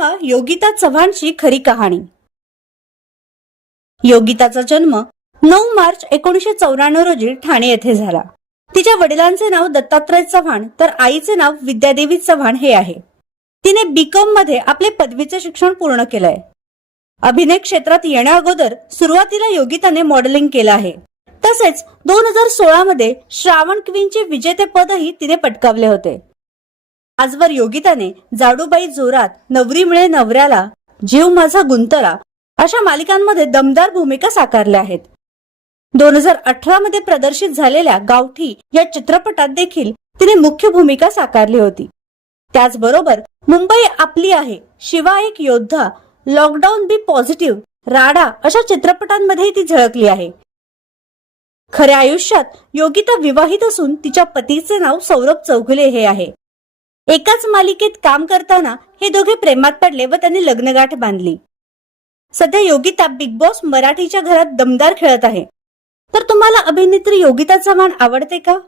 पहा योगिता चव्हाणची खरी कहाणी. योगिताचा जन्म नऊ मार्च एकोणीशे चौऱ्याण्णव रोजी ठाणे येथे झाला. तिच्या वडिलांचे नाव दत्तात्रय चव्हाण तर आईचे नाव विद्यादेवी चव्हाण हे आहे. तिने बीकॉममध्ये आपले पदवीचे शिक्षण पूर्ण केलंय. अभिनय क्षेत्रात येण्या अगोदर सुरुवातीला योगिताने मॉडेलिंग केलं आहे. तसेच दोन हजार सोळा मध्ये श्रावण क्वीनचे विजेतेपदही तिने पटकावले होते. आजवर योगिताने जाडूबाई जोरात नवरी मिळे नवऱ्याला जीव माझा गुंतला अशा मालिकांमध्ये दमदार भूमिका साकारल्या आहेत. दोन हजार अठरा मध्ये प्रदर्शित झालेल्या गावठी या चित्रपटात देखील तिने मुख्य भूमिका साकारली होती. त्याचबरोबर मुंबई आपली आहे शिवा एक योद्धा लॉकडाऊन बी पॉझिटिव्ह राडा अशा चित्रपटांमध्येही ती झळकली आहे. खऱ्या आयुष्यात योगिता विवाहित असून तिच्या पतीचे नाव सौरभ चौघुले हे आहे. एकाच मालिकेत काम करताना हे दोघे प्रेमात पडले व त्यांनी लग्नगाठ बांधली. सध्या योगिता बिग बॉस मराठीच्या घरात दमदार खेळत आहे. तर तुम्हाला अभिनेत्री योगिता चव्हाण आवडते का?